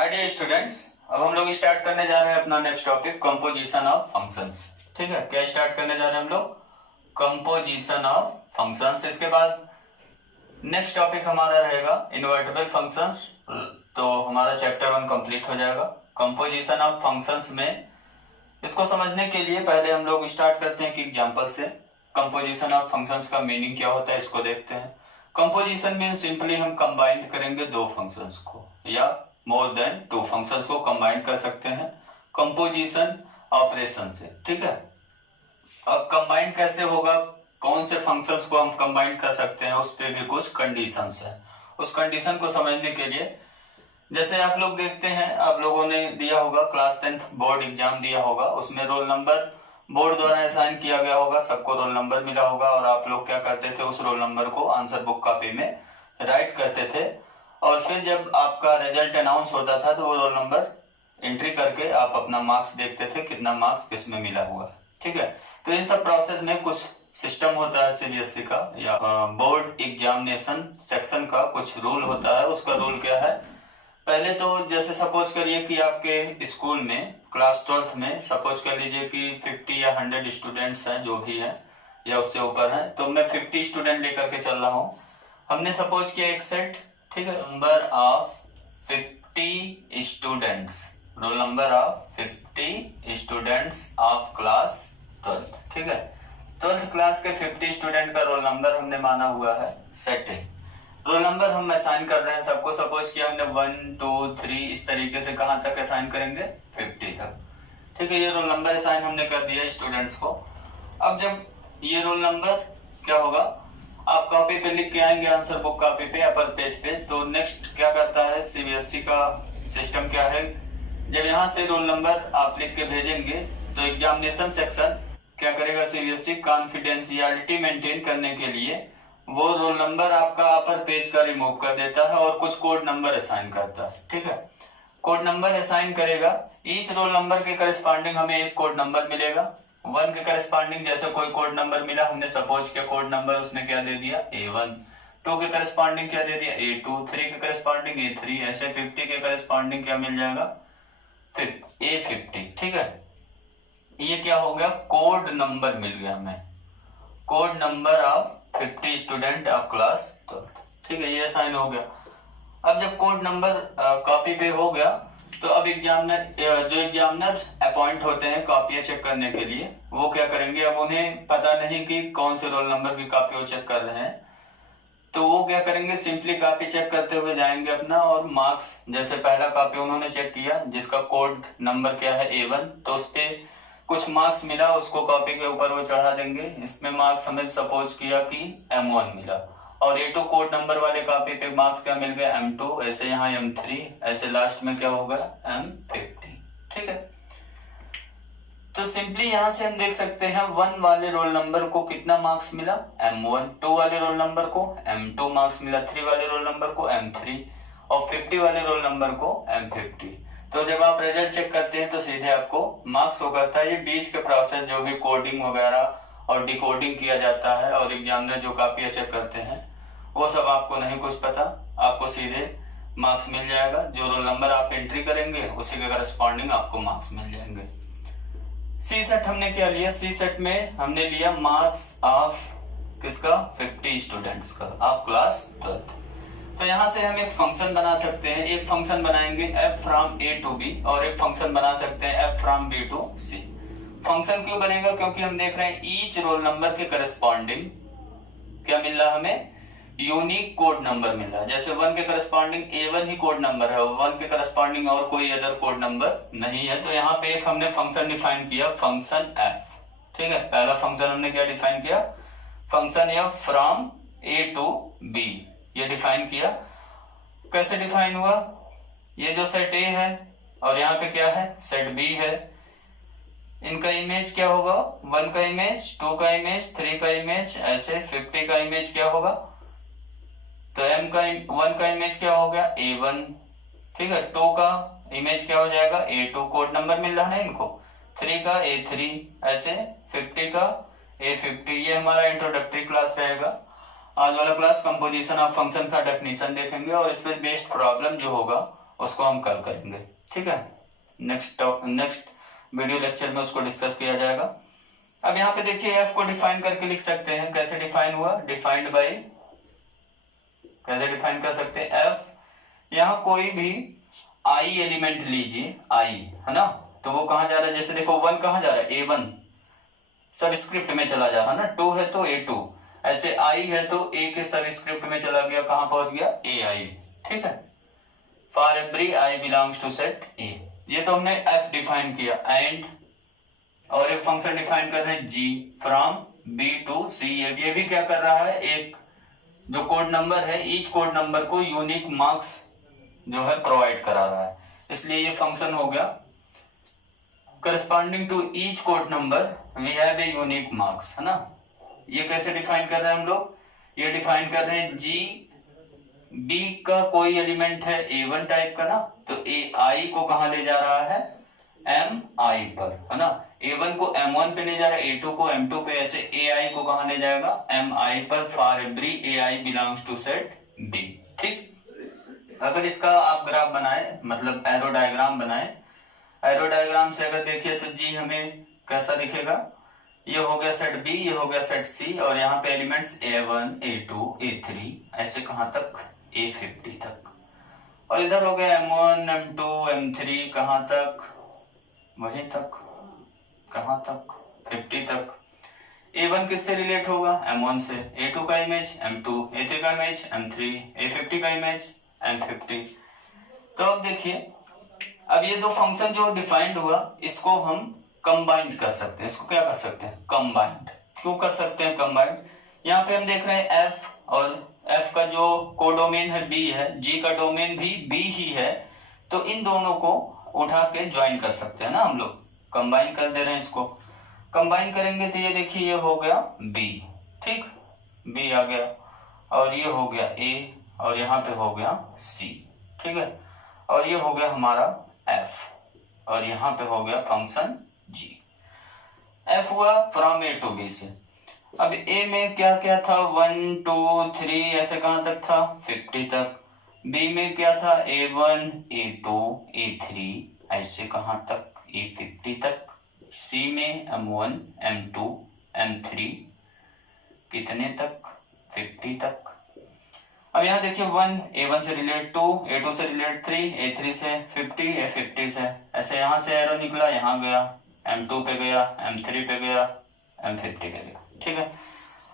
Hi dear students, अब हम लोग स्टार्ट करने जा रहे हैं अपना next topic composition of functions. ठीक है, क्या स्टार्ट करने जा रहे हैं हम लोग? Composition of functions. इसके बाद नेक्स्ट टॉपिक हमारा रहेगा इनवर्टिबल फंक्शंस। तो हमारा चैप्टर 1 कंप्लीट हो जाएगा कंपोजिशन ऑफ फंक्शंस में। इसको समझने के लिए पहले हम लोग स्टार्ट करते हैं कि एग्जांपल से कंपोजिशन ऑफ फंक्शंस का मीनिंग क्या होता है इसको देखते हैं। कंपोजिशन मीन सिंपली हम कंबाइन करेंगे दो फंक्शंस को या मोर देन टू फंक्शंस को कंबाइन कर सकते हैं कंपोजिशन ऑपरेशन से। ठीक है, अब कंबाइन कैसे होगा, कौन से फंक्शंस को हम कंबाइन कर सकते हैं, उस पर भी कुछ कंडीशंस है। उस कंडीशन को समझने के लिए जैसे आप लोग देखते हैं, आप लोगों ने दिया होगा क्लास 10th बोर्ड एग्जाम दिया होगा, उसमें रोल नंबर बोर्ड द्वारा असाइन किया गया होगा, सबको रोल नंबर मिला होगा और आप लोग क्या करते थे, उस रोल नंबर को आंसर बुक कॉपी में राइट करते थे और फिर जब आपका रिजल्ट अनाउंस होता था तो वो रोल नंबर एंट्री करके आप अपना मार्क्स देखते थे, कितना मार्क्स किस में मिला हुआ है। ठीक है, तो इन सब प्रोसेस में कुछ सिस्टम होता है सीबीएसई का या बोर्ड एग्जामिनेशन सेक्शन का कुछ रूल होता है। उसका रूल क्या है, पहले तो जैसे सपोज करिए कि आपके स्कूल में क्लास 12th में सपोज कर लीजिए कि 50 या 100 स्टूडेंट्स हैं, जो भी हैं या उससे ऊपर हैं, तो मैं 50 स्टूडेंट लेकर के चल रहा हूँ। हमने सपोज किया एक सेट, ठीक है, number of 50 students, roll number of 50 students of class 12th। ठीक है, 12th क्लास के 50 स्टूडेंट का रोल नंबर हमने माना हुआ है सेट है। रोल नंबर हम असाइन कर रहे हैं सबको, सपोज किया हमने 1 2 3 इस तरीके से कहां तक असाइन करेंगे, 50 तक। ठीक है, ये रोल नंबर असाइन हमने कर दिया स्टूडेंट्स को। अब जब ये रोल नंबर क्या होगा, आप कॉपी पे लिख के आएंगे आंसर बुक कॉपी पे अपर पेज पे, तो नेक्स्ट क्या करता है सीबीएसई का सिस्टम क्या है, जब यहाँ से रोल नंबर आप लिख के भेजेंगे तो एग्जामिनेशन सेक्शन क्या करेगा, सीबीएसई कॉन्फिडेंशियलिटी मेंटेन करने के लिए वो रोल नंबर आपका अपर पेज का रिमूव कर देता है और कुछ कोड नंबर असाइन करता है। ठीक है, कोड नंबर असाइन करेगा, ईच रोल नंबर के करस्पॉन्डिंग हमें एक कोड नंबर मिलेगा। 1 के करस्पॉन्डिंग जैसे कोई कोड नंबर मिला, हमने सपोज किया कोड नंबर उसने क्या दे दिया, A1। 2 के करस्पॉन्डिंग क्या दे दिया, A2। 3 के करस्पॉन्डिंग A3। ऐसे 50 के करस्पॉन्डिंग क्या मिल जाएगा, A50। ठीक है, ये क्या हो गया, कोड नंबर मिल गया हमें, code number of 50 student of class 12th। ठीक है, ये साइन हो गया। अब जब कोड नंबर कॉपी पे हो गया तो अब एग्जामिनर अपॉइंट होते हैं कॉपियां चेक करने के लिए, वो क्या करेंगे, अब उन्हें पता नहीं कि कौन से रोल नंबर की कॉपी वो चेक कर रहे हैं, तो वो क्या करेंगे, सिंपली कॉपी चेक करते हुए जाएंगे अपना और मार्क्स, जैसे पहला कॉपी उन्होंने चेक किया जिसका कोड नंबर क्या है A1, तो उस पे कुछ मार्क्स मिला, उसको कॉपी के ऊपर वो चढ़ा देंगे। इसमें मार्क्स हमें सपोज किया कि M1 मिला और A2 कोड नंबर वाले कॉपी पे मार्क्स क्या मिल गया, M2। ऐसे यहाँ M3, ऐसे लास्ट में क्या होगा, M50। ठीक है, तो सिंपली यहाँ से हम देख सकते हैं 1 वाले रोल नंबर को कितना मार्क्स मिला, M1। 2 वाले रोल नंबर को M2 मार्क्स मिला, 3 वाले रोल नंबर को M3 और 50 वाले रोल नंबर को M50। तो जब आप रिजल्ट चेक करते हैं तो सीधे आपको मार्क्स हो करता है। ये बीच के प्रोसेस जो भी कोडिंग वगैरह और डिकोडिंग किया जाता है और एग्जामिनर जो कॉपियां चेक करते हैं वो सब आपको नहीं कुछ पता, आपको सीधे मार्क्स मिल जाएगा। जो रोल नंबर आप एंट्री करेंगे उसी के करस्पॉन्डिंग आपको मार्क्स मिल जाएंगे। सी सेट हमने क्या लिया, सी सेट में हमने लिया मार्क्स ऑफ किसका, 50 स्टूडेंट्स का ऑफ क्लास 12th। तो यहाँ से हम एक फंक्शन बना सकते हैं, एक फंक्शन बनाएंगे f from A to B और एक फंक्शन बना सकते हैं f from B to C। Function क्यों बनेगा, क्योंकि हम देख रहे हैं ईच रोल नंबर के करस्पॉन्डिंग क्या मिल रहा है, हमें यूनिक कोड नंबर मिल रहा है। जैसे 1 के करस्पॉन्डिंग A1 ही कोड नंबर है, 1 के करस्पॉन्डिंग और कोई अदर कोड नंबर नहीं है। तो यहाँ पे एक हमने फंक्शन डिफाइन किया, फंक्शन f। ठीक है, पहला फंक्शन हमने क्या डिफाइन किया, function f from A to B, ये डिफाइन किया। कैसे डिफाइन हुआ, ये जो सेट A है और यहाँ पे क्या है, सेट B है, इनका इमेज क्या होगा, 1 का इमेज, 2 का इमेज, 3 का इमेज, ऐसे 50 का इमेज क्या होगा, तो 1 का इमेज क्या हो गया, A1। ठीक है, 2 का इमेज क्या हो जाएगा, A2, कोड नंबर मिल रहा है इनको, 3 का A3, ऐसे 50 का A50। ये हमारा इंट्रोडक्टरी क्लास रहेगा। आज वाला क्लास कंपोजिशन ऑफ फंक्शन का डेफिनेशन देखेंगे और इस पे बेस्ड प्रॉब्लम जो होगा उसको हम कल करेंगे, ठीक है। नेक्स्ट वीडियो लेक्चर में उसको डिस्कस किया जाएगा। अब यहाँ पे देखिए एफ को डिफाइन करके लिख सकते हैं। कैसे डिफाइन हुआ? डिफाइंड बाई, कैसे डिफाइन कर सकते हैं? एफ, यहाँ कोई भी आई एलिमेंट लीजिए, आई है ना, तो वो कहाँ जा रहा है? जैसे देखो 1 कहाँ जा रहा है? A1 सबस्क्रिप्ट में चला जा रहा है ना, 2 है तो A2, ऐसे I है तो A के सबस्क्रिप्ट में चला गया, कहाँ पहुंच गया? AI, ठीक है। For every I belongs to set A, ये तो हमने F डिफाइन किया। एंड और एक फंक्शन डिफाइन कर रहे हैं G from B to C, ये भी क्या कर रहा है? एक जो कोड नंबर है, ईच कोड नंबर को यूनिक मार्क्स जो है प्रोवाइड करा रहा है, इसलिए ये फंक्शन हो गया corresponding to each code number we have a unique marks, है ना। ये कैसे डिफाइन कर रहे हैं हम लोग? ये डिफाइन कर रहे हैं जी बी का कोई एलिमेंट है A1 टाइप का ना, तो AI को कहां ले जा रहा है? MI पर, है ना। A1 को M1 पे ले जा रहा है, A2 को M2 पे, ऐसे AI को कहां ले जाएगा? MI पर। For every AI belongs to set B, ठीक। अगर इसका आप ग्राफ बनाए, मतलब एरो डायग्राम बनाए, एरो डायग्राम से अगर देखिए तो जी हमें कैसा दिखेगा? ये हो गया सेट B, ये हो गया सेट C, और यहाँ पे एलिमेंट्स A1, A2, A3, ऐसे कहाँ तक? A50 तक। और इधर हो गया M1, M2, M3, कहाँ तक? वहीं तक, कहाँ तक? 50 तक। A1 किससे रिलेट होगा? M1 से। A2 का इमेज M2, A3 का इमेज M3, A50 का इमेज M50। तो अब देखिए, अब ये दो फंक्शन जो डिफाइंड हुआ, इसको हम कंबाइंड कर सकते हैं। इसको क्या कर सकते हैं? कंबाइंड। क्यों कर सकते हैं कंबाइंड? यहाँ पे हम देख रहे हैं F, और F का जो कोडोमेन है B है, G का डोमेन भी B ही है, तो इन दोनों को उठा के ज्वाइन कर सकते हैं ना हम लोग, कंबाइन कर दे रहे हैं इसको। कंबाइन करेंगे तो ये देखिए, ये हो गया B, ठीक, B आ गया, और ये हो गया A, और यहाँ पे हो गया C, ठीक है, और ये हो गया हमारा F, और यहाँ पे हो गया फंक्शन G। F हुआ फ्रॉम A टू B से। अब A में क्या क्या था? 1, 2, 3, ऐसे कहाँ तक था? 50 तक। B में क्या था? A1, A2, A3, ऐसे कहाँ तक? A50 तक। C में M1, M2, M3, कितने तक? 50 तक। अब यहाँ देखिए 1, A1 से रिलेट 2, A2 से रिलेट 3, A3 से 50, A50 से, ऐसे यहाँ से एरो निकला, यहाँ गया, M2 पे गया, M3 पे गया, M50 पे गया, ठीक है।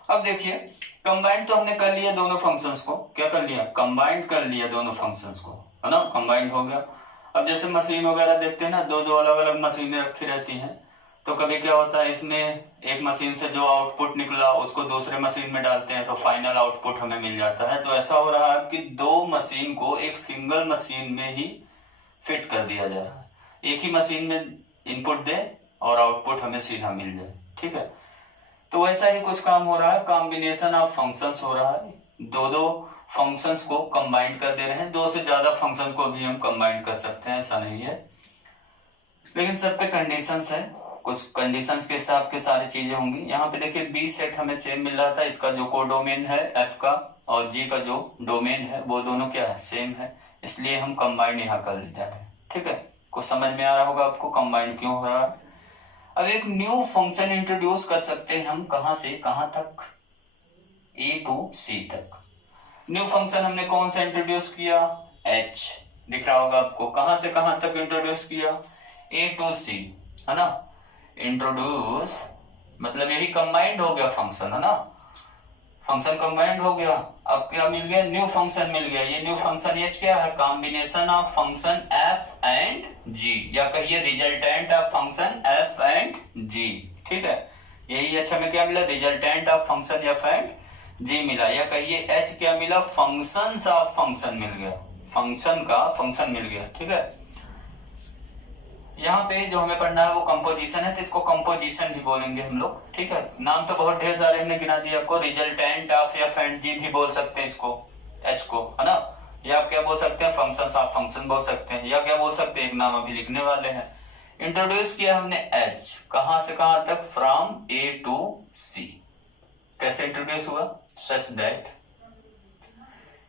अब देखिए कंबाइंड तो हमने कर लिया दोनों फंक्शंस को। क्या कर लिया? कंबाइंड कर लिया दोनों फंक्शंस को, है ना, कंबाइंड हो गया। अब जैसे मशीन वगैरह देखते हैं ना, दो दो अलग अलग मशीनें रखी रहती हैं, तो कभी क्या होता है, इसमें एक मशीन से जो आउटपुट निकला उसको दूसरे मशीन में डालते हैं तो फाइनल आउटपुट हमें मिल जाता है। तो ऐसा हो रहा है कि दो मशीन को एक सिंगल मशीन में ही फिट कर दिया जा रहा है, एक ही मशीन में इनपुट दे और आउटपुट हमें सीधा मिल जाए, ठीक है। तो वैसा ही कुछ काम हो रहा है, कॉम्बिनेशन ऑफ फंक्शंस हो रहा है, दो दो फंक्शंस को कंबाइंड कर दे रहे हैं। दो से ज्यादा फंक्शन को भी हम कंबाइंड कर सकते हैं, ऐसा नहीं है, लेकिन सब पे कंडीशंस है, कुछ कंडीशंस के हिसाब के सारी चीजें होंगी। यहाँ पे देखिए B सेट हमें सेम मिल रहा था, इसका जो कोडोमेन है F का और G का जो डोमेन है वो दोनों क्या है? सेम है, इसलिए हम कंबाइंड यहाँ कर लेते हैं, ठीक है। कुछ समझ में आ रहा होगा आपको कंबाइंड क्यों हो रहा है। अब एक न्यू फंक्शन इंट्रोड्यूस कर सकते हैं हम, कहां से कहां तक? A टू C तक। न्यू फंक्शन हमने कौन सा इंट्रोड्यूस किया? H, दिख रहा होगा आपको। कहां से कहां तक इंट्रोड्यूस किया? A टू C, है ना। इंट्रोड्यूस मतलब यही कंबाइंड हो गया फंक्शन, है ना, फंक्शन कंबाइंड हो गया। अब क्या मिल गया? न्यू फंक्शन मिल गया। ये न्यू फंक्शन H क्या है? Combination of function F and G, या कहिए resultant of function F and G, ठीक है। यही H में क्या मिला? Resultant of function F and G मिला, या कहिए H क्या मिला? फंक्शंस ऑफ फंक्शन मिल गया, फंक्शन का फंक्शन मिल गया, ठीक है। यहाँ पे जो हमें पढ़ना है वो कंपोजिशन है, तो इसको कंपोजिशन ही बोलेंगे हम लोग, ठीक है। नाम तो बहुत ढेर सारे हमने गिना दिए आपको, resultant of F and G भी बोल सकते हैं इसको, H को, है ना, या आप क्या बोल सकते हैं? फंक्शंस ऑफ फंक्शन बोल सकते हैं, या क्या बोल सकते हैं? एक नाम अभी लिखने वाले हैं। इंट्रोड्यूस किया हमने H, कहां से कहां तक? From A to C। कैसे इंट्रोड्यूस हुआ? सच दैट,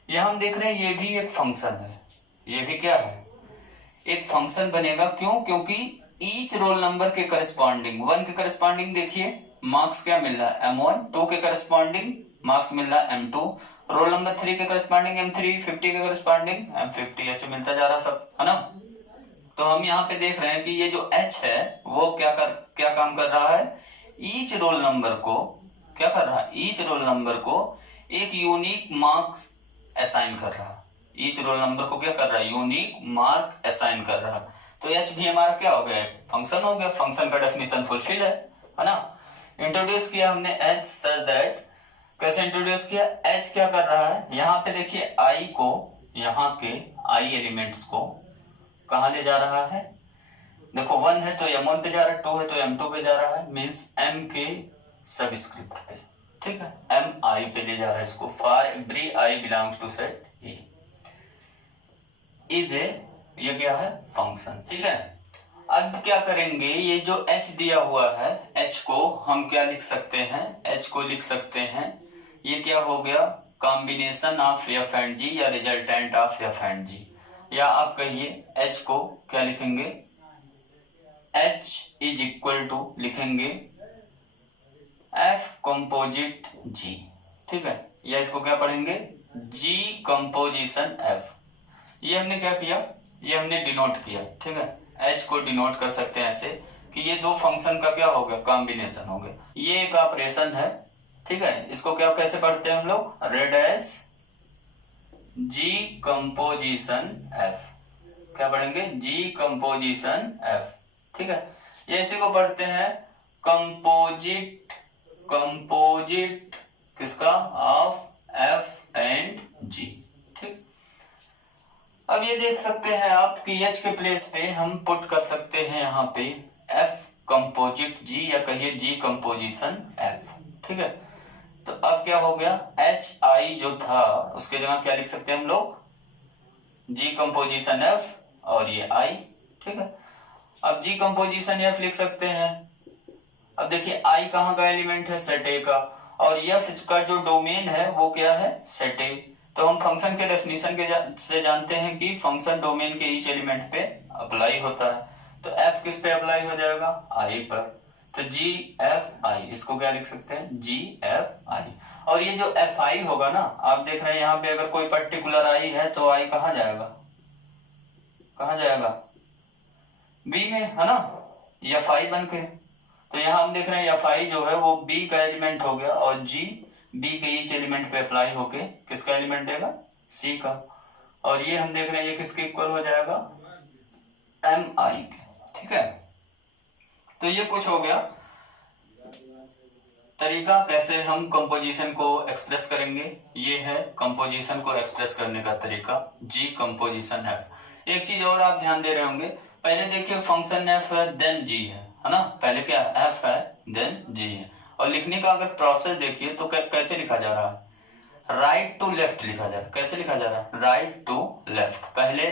यह हम देख रहे हैं ये भी एक फंक्शन है, ये भी क्या है? एक फंक्शन बनेगा। क्यों? क्योंकि ईच रोल नंबर के करस्पॉन्डिंग, 1 के करस्पॉन्डिंग देखिए मार्क्स क्या मिल रहा है M1, 2 के करस्पॉन्डिंग मार्क्स मिल रहा है M2, रोल नंबर 3 के करस्पॉन्डिंग M3, 50 के करस्पॉन्डिंग M50, ऐसे मिलता जा रहा सब, है ना। तो हम यहाँ पे देख रहे हैं कि ये जो H है वो क्या काम कर रहा है, ईच रोल नंबर को क्या कर रहा है, ईच रोल नंबर को एक यूनिक मार्क्स असाइन कर रहा है। ईच रोल नंबर को क्या कर रहा है, यूनिक मार्क असाइन कर रहा है। तो एच भी हमारा क्या हो गया, फंक्शन हो गया, फंक्शन का डेफिनेशन फुलफिल है ना। इंट्रोड्यूस किया हमने एच सच दैट, कैसे इंट्रोड्यूस किया, एच क्या कर रहा है, यहाँ पे देखिए आई को, यहाँ के आई एलिमेंट्स को कहाँ ले जा रहा है, देखो 1 है तो M1 पे जा रहा है, 2 है तो M2 पे जा रहा है, मीन्स M के सबस्क्रिप्ट पे, ठीक है, M I पे ले जा रहा है इसको। For every I belongs to set E is a, ये क्या है, फंक्शन, ठीक है। अब क्या करेंगे, ये जो H दिया हुआ है, H को हम क्या लिख सकते हैं, H को लिख सकते हैं, ये क्या हो गया, combination of F and G या resultant of F and G, या आप कहिए H को क्या लिखेंगे, H इज इक्वल टू लिखेंगे F कंपोजिट G, ठीक है, या इसको क्या पढ़ेंगे, G कंपोजिशन F। ये हमने क्या किया, ये हमने डिनोट किया, ठीक है, H को डिनोट कर सकते हैं ऐसे कि ये दो फंक्शन का क्या हो गया, कॉम्बिनेशन हो गया, ये एक ऑपरेशन है, ठीक है। इसको क्या कैसे पढ़ते हैं हम लोग, read as G composition F, क्या पढ़ेंगे, G कंपोजिशन F, ठीक है। ये इसी को पढ़ते हैं कंपोजिट, कंपोजिट किसका, ऑफ F एंड G, ठीक। अब ये देख सकते हैं आप कि H के प्लेस पे हम पुट कर सकते हैं यहाँ पे F कंपोजिट G, या कहिए G कंपोजिशन F, ठीक है। तो अब क्या हो गया, HI जो था उसके जगह क्या लिख सकते हैं हम लोग, G कंपोजिशन F और ये I, ठीक है। अब G कंपोजिशन F लिख सकते हैं। अब देखिए I कहाँ का एलिमेंट है, सेट A का, और F का जो डोमेन है वो क्या है, सेट A। तो हम फंक्शन के डेफिनेशन से जानते हैं कि फंक्शन डोमेन के ईच एलिमेंट पे अप्लाई होता है, तो F किस पे अप्लाई हो जाएगा, I पर, तो GFI, इसको क्या लिख सकते हैं, GFI। और ये जो FI होगा ना, आप देख रहे हैं यहाँ पे अगर कोई पर्टिकुलर I है तो I कहाँ जाएगा, कहाँ जाएगा, B में, है ना, FI बन के। तो यहाँ हम देख रहे हैं FI जो है वो B का एलिमेंट हो गया, और G B के ईच एलिमेंट पे अप्लाई होके किसका एलिमेंट देगा, C का, और ये हम देख रहे हैं ये किसके इक्वल हो जाएगा, MI के, ठीक है। तो ये कुछ हो गया तरीका कैसे हम कंपोजिशन को एक्सप्रेस करेंगे, ये है कंपोजिशन को एक्सप्रेस करने का तरीका, G कंपोजिशन F। एक चीज और आप ध्यान दे रहे होंगे, पहले देखिए फंक्शन F है देन G है ना, पहले क्या F है देन G है, और लिखने का अगर प्रोसेस देखिए तो कैसे लिखा जा रहा है, राइट टू लेफ्ट लिखा जा रहा है, कैसे लिखा जा रहा है, राइट टू लेफ्ट, पहले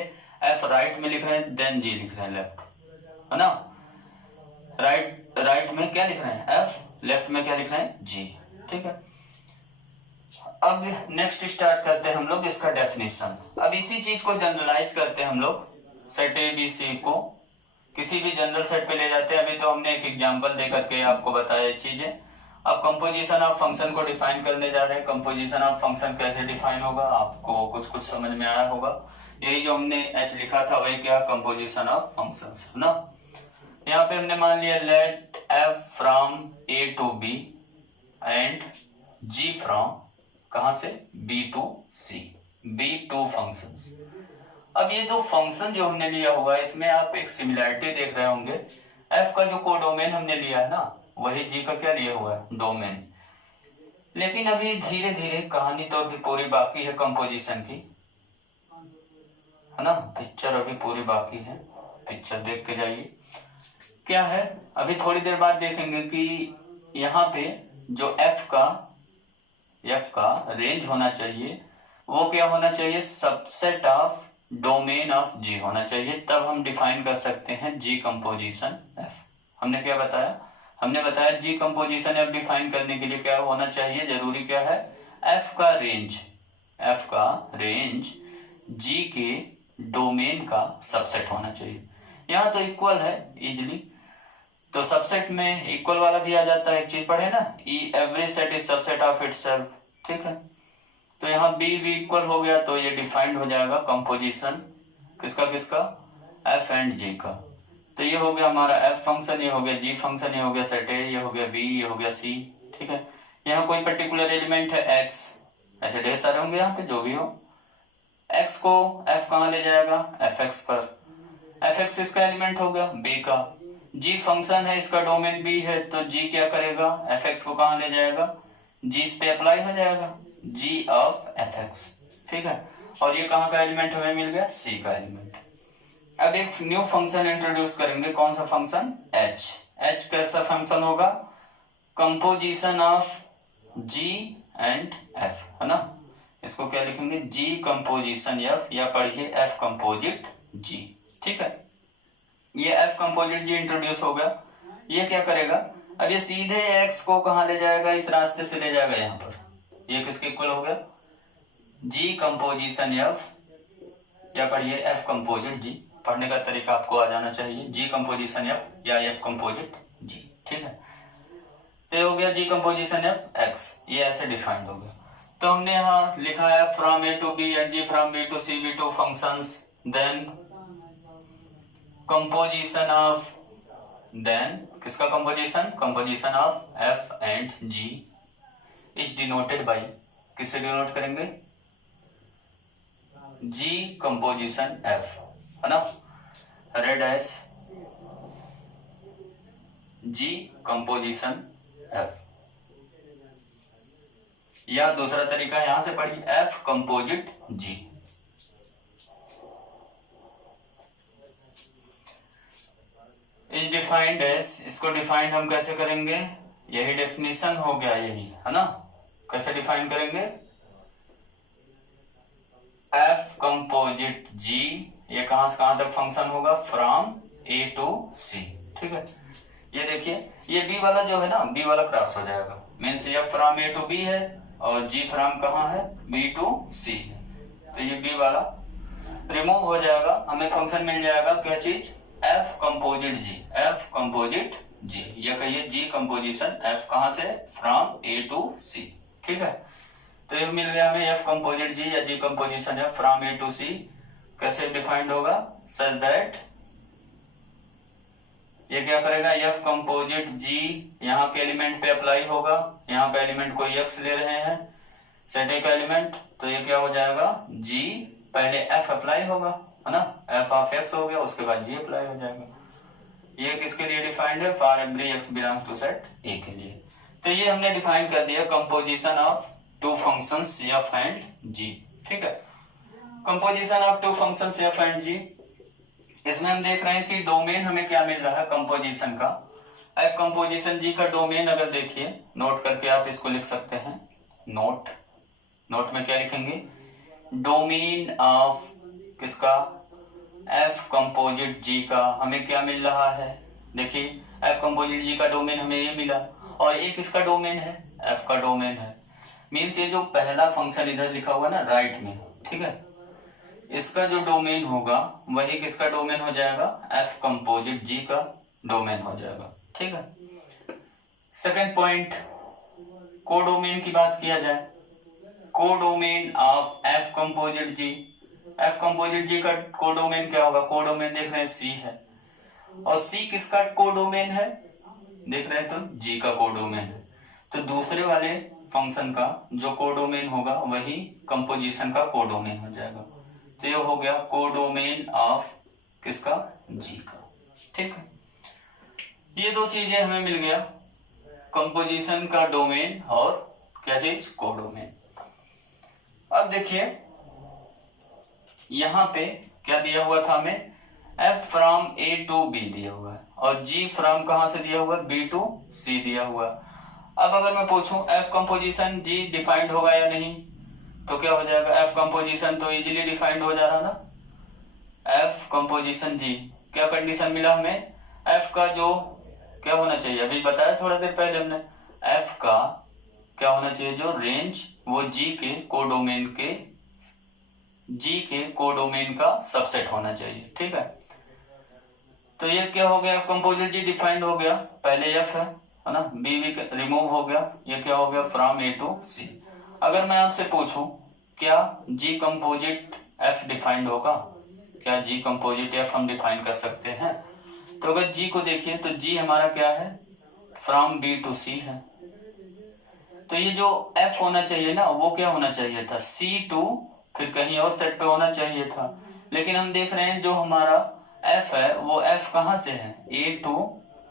F राइट में लिख रहे हैं देन G लिख रहे हैं लेफ्ट, है ना, राइट में क्या लिख रहे हैं F, लेफ्ट में क्या लिख रहे हैं G, ठीक है। अब नेक्स्ट स्टार्ट करते हैं हम लोग इसका डेफिनेशन। अब इसी चीज को जनरलाइज करते हैं हम लोग, सेट ए बी सी को किसी भी जनरल सेट पे ले जाते हैं। अभी तो हमने एक एग्जांपल दे करके आपको बताया चीजें। अब कंपोजिशन ऑफ फंक्शन को डिफाइन करने जा रहे हैं। कंपोजिशन ऑफ फंक्शन कैसे डिफाइन होगा, आपको कुछ कुछ समझ में आया होगा। यही जो हमने एच लिखा था वही क्या, कंपोजिशन ऑफ फंक्शंस, है ना। यहाँ पे हमने मान लिया let f from A to B and g from कहां से, B to C, be two functions. अब ये दो फंक्शन जो हमने लिया हुआ है इसमें आप एक सिमिलैरिटी देख रहे होंगे। एफ का जो कोडोमेन हमने लिया है ना, वही जी का क्या लिया हुआ है, डोमेन। लेकिन अभी धीरे धीरे कहानी तो अभी पूरी बाकी है कंपोजिशन की, है ना। पिक्चर अभी पूरी बाकी है, पिक्चर देख के जाइए। क्या है, अभी थोड़ी देर बाद देखेंगे कि यहाँ पे जो एफ का रेंज होना चाहिए वो क्या होना चाहिए, subset of domain of g होना चाहिए। तब हम डिफाइन कर सकते हैं जी कंपोजिशन एफ। हमने क्या बताया, हमने बताया जी कंपोजिशन एफ डिफाइन करने के लिए क्या होना चाहिए, जरूरी क्या है, एफ का रेंज जी के डोमेन का सबसेट होना चाहिए। यहाँ तो इक्वल है इजिली, तो सबसेट में इक्वल वाला भी आ जाता है, एक चीज पढ़े ना, every set is subset of itself, ठीक है। तो यहाँ बी भी इक्वल हो गया, तो ये डिफाइंड हो जाएगा कंपोजिशन किसका किसका, एफ एंड जी का। तो ये हो गया हमारा एफ फंक्शन, ये हो गया जी फंक्शन, ये हो गया सेट ए, ये हो गया बी, ये हो गया सी, ठीक है। यहाँ कोई पर्टिकुलर एलिमेंट है एक्स, ऐसे ढेर सारे होंगे यहाँ पे जो भी हो, एक्स को एफ कहाँ ले जाएगा, एफ एक्स पर, एफ एक्स इसका एलिमेंट हो गया बी का, जी फंक्शन है इसका डोमेन बी है, तो जी क्या करेगा, एफ एक्स को कहाँ ले जाएगा, जी इस पे अप्लाई हो जाएगा, जी ऑफ एफ एक्स, ठीक है। और ये कहाँ का एलिमेंट हमें मिल गया, सी का एलिमेंट। अब एक न्यू फंक्शन इंट्रोड्यूस करेंगे, कौन सा फंक्शन, एच। एच कैसा फंक्शन होगा, composition of g and f, है ना। इसको क्या लिखेंगे, जी कंपोजिशन एफ, या पढ़िए एफ कंपोजिट जी, ठीक है। ये एफ कंपोजिट जी इंट्रोड्यूस हो गया। ये क्या करेगा, अब ये सीधे एक्स को कहाँ ले जाएगा, इस रास्ते से ले जाएगा यहाँ पर, ये किसके इक्वल हो गया, जी कंपोजिशन एफ, या पढ़िए एफ कंपोजिट जी। पढ़ने का तरीका आपको आ जाना चाहिए, जी कंपोजिशन एफ या एफ कंपोजिट जी, ठीक है। तो ये हो गया जी कंपोजिशन एफ एक्स, ये ऐसे डिफाइंड हो गया। तो हमने यहाँ लिखा है from A to B and g from B to C be two functions, then composition of, then किसका composition, composition of f and g is denoted by, किससे डिनोट करेंगे, जी कंपोजिशन एफ, है ना, read as g composition f, या दूसरा तरीका यहां से पढ़िए f composite g. Is defined as, इसको डिफाइंड हम कैसे करेंगे, यही डेफिनेशन हो गया, यही है ना, कैसे डिफाइन करेंगे, एफ कंपोजिट जी, ये कहां से कहां तक फंक्शन होगा, फ्रॉम ए टू सी, ठीक है। ये देखिए ये बी वाला जो है ना, बी वाला क्रॉस हो जाएगा, मीन्स ये फ्रॉम ए टू बी है और जी फ्रॉम कहां है, बी टू सी है, तो ये बी वाला रिमूव हो जाएगा, हमें फंक्शन मिल जाएगा क्या चीज, F composite g, f composite g, या कहिए जी कंपोजिशन एफ, कहां से, फ्रॉम ए टू सी, ठीक है। तो ये मिल गया हमें एफ कंपोजिट जी या g composition f from A to C, कैसे डिफाइंड होगा, सच दैट, ये क्या करेगा, एफ कंपोजिट जी यहाँ के एलिमेंट पे अप्लाई होगा, यहाँ का एलिमेंट कोई एक्स ले रहे हैं, सेट ए का एलिमेंट, तो ये क्या हो जाएगा, जी पहले एफ अप्लाई होगा, है ना, एफ ऑफ एक्स हो गया, उसके बाद जी अप्लाई हो जाएगा। ये किसके लिए डिफाइंड है, for every x belongs to set A के लिए। तो ये हमने डिफाइन कर दिया composition of two functions f and g, ठीक है। Composition of two functions f and g, इसमें हम देख रहे हैं कि डोमेन हमें क्या मिल रहा है कंपोजिशन का, एफ कंपोजिशन जी का डोमेन अगर देखिए, नोट करके आप इसको लिख सकते हैं, नोट, नोट में क्या लिखेंगे, डोमेन ऑफ किसका, एफ कंपोजिट जी का हमें क्या मिल रहा है, देखिए एफ कंपोजिट जी का डोमेन हमें ये मिला, और ये किसका डोमेन है, एफ का डोमेन है, मीन्स ये जो पहला फंक्शन इधर लिखा हुआ ना राइट में, ठीक है, इसका जो डोमेन होगा वही किसका डोमेन हो जाएगा, एफ कंपोजिट जी का डोमेन हो जाएगा, ठीक है। सेकंड पॉइंट, कोडोमेन की बात किया जाए, codomain of f composite g, f composite g का कोडोमेन क्या होगा, कोडोमेन देख रहे हैं सी है, और सी किसका कोडोमेन है, देख रहे हैं तो जी का कोडोमेन है, तो दूसरे वाले फंक्शन का जो कोडोमेन होगा वही कंपोजिशन का कोडोमेन हो जाएगा, तो ये हो गया कोडोमेन ऑफ किसका, जी का, ठीक है। ये दो चीजें हमें मिल गया, कंपोजिशन का डोमेन और क्या चीज, कोडोमेन। अब देखिए यहां पे क्या दिया हुआ था हमें, f from A to B दिया हुआ है, और जी फ्रॉम कहां से दिया हुआ, बी टू सी दिया हुआ। अब अगर मैं पूछूं एफ कंपोजिशन जी डिफाइंड होगा या नहीं, तो क्या हो जाएगा, एफ कंपोजिशन तो इजीली डिफाइंड हो जा रहा ना, एफ कंपोजिशन जी, क्या कंडीशन मिला हमें, एफ का जो क्या होना चाहिए, अभी बताया थोड़ा देर पहले हमने, एफ का क्या होना चाहिए, जो रेंज वो जी के कोडोमेन के जी के कोडोमेन का सबसेट होना चाहिए। ठीक है, तो ये क्या हो गया, कंपोजिट जी डिफाइंड हो गया, पहले एफ है ना, बी भी रिमूव हो गया, ये क्या हो गया फ्रॉम ए टू सी। अगर मैं आपसे पूछूं क्या जी कंपोजिट एफ डिफाइंड होगा, क्या जी कंपोजिट एफ हम डिफाइन कर सकते हैं? तो अगर जी को देखिए तो जी हमारा क्या है, फ्रॉम बी टू सी है। तो ये जो एफ होना चाहिए ना, वो क्या होना चाहिए था, सी टू फिर कहीं और सेट पे होना चाहिए था। लेकिन हम देख रहे हैं जो हमारा एफ है वो एफ कहां से है, ए टू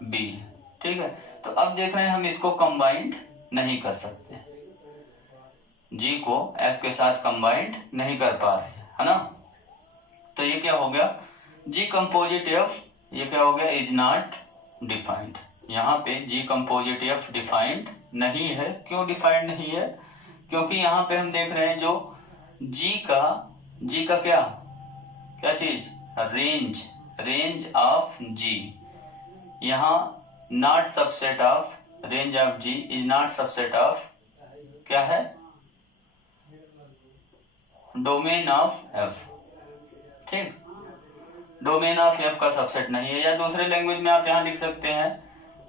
बी है। ठीक है, तो अब देख रहे हैं हम इसको कंबाइंड नहीं कर सकते, जी को एफ के साथ कंबाइंड नहीं कर पा रहे हैं, है ना। तो ये क्या हो गया, जी कंपोजिट एफ, ये क्या हो गया, इज नॉट डिफाइंड। यहाँ पे जी कंपोजिट एफ डिफाइंड नहीं है। क्यों डिफाइंड नहीं है, क्योंकि यहाँ पे हम देख रहे हैं जो जी का क्या चीज, रेंज ऑफ जी, यहाँ not subset of range of g is not subset of क्या है, डोमेन ऑफ एफ। ठीक, डोमेन ऑफ एफ का सबसेट नहीं है। या दूसरे लैंग्वेज में आप यहाँ लिख सकते हैं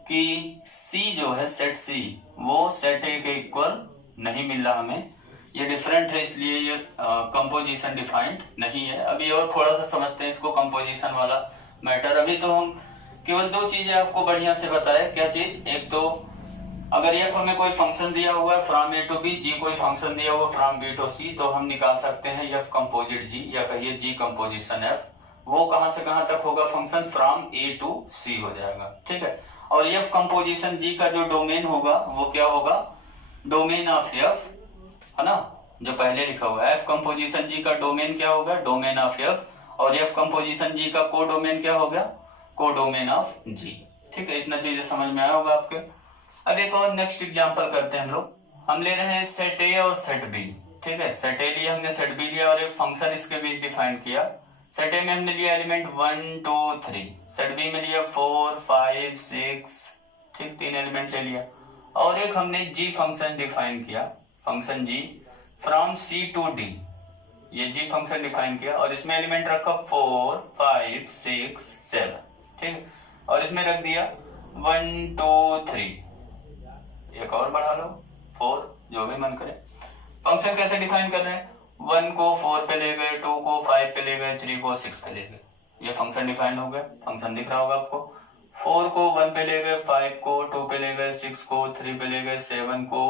कि सी जो है, सेट सी, वो सेट ए के इक्वल नहीं मिल रहा हमें, ये डिफरेंट है, इसलिए ये कंपोजिशन डिफाइंड नहीं है। अभी और थोड़ा सा समझते हैं इसको, कंपोजिशन वाला मैटर। अभी तो हम केवल दो चीजें आपको बढ़िया से बताए, क्या चीज, एक तो अगर एफ हमें कोई फंक्शन दिया हुआ है फ्रॉम ए टू बी, जी कोई फंक्शन दिया हुआ फ्रॉम बी टू सी, तो हम निकाल सकते हैं एफ कंपोजिट जी, या कहिए जी कंपोजिशन एफ। वो कहां से कहां तक होगा फंक्शन, फ्रॉम ए टू सी हो जाएगा। ठीक है, और एफ कंपोजिशन जी का जो डोमेन होगा वो क्या होगा, डोमेन ऑफ एफ, है ना, जो पहले लिखा हुआ है। एफ कंपोजिशन जी का डोमेन क्या होगा, डोमेन ऑफ एफ, और एफ कंपोजिशन जी का कोडोमेन क्या होगा, कोडोमेन ऑफ जी। ठीक है, इतना चीजें समझ में आया होगा आपके। अब एक और नेक्स्ट एग्जांपल करते हैं हम लोग। हम ले रहे हैं सेट ए और सेट बी। ठीक है, सेट ए लिया हमने, सेट बी लिया, और एक फंक्शन इसके बीच डिफाइन किया। सेट ए में हमने लिया एलिमेंट 1 2 3, सेट बी में लिया 4 5 6, ठीक, 3 एलिमेंट ले लिया। और एक हमने जी फंक्शन डिफाइन किया, function g from C to D, ये जी फंक्शन डिफाइन किया, और इसमें एलिमेंट रखा 4 5 6 7। ठीक, और इसमें रख दिया 1 2 3, एक और बढ़ा लो 4, जो भी मन करे। फंक्शन कैसे डिफाइन कर रहे हैं, 1 को 4 पे ले गए, 2 को 5 पे ले गए, 3 को 6 पे ले गए, ये फंक्शन डिफाइन हो गया। फंक्शन दिख रहा होगा आपको, 4 को 1 पे ले गए, 5 को 2 पे ले गए, 6 को 3 पे ले गए, 7 को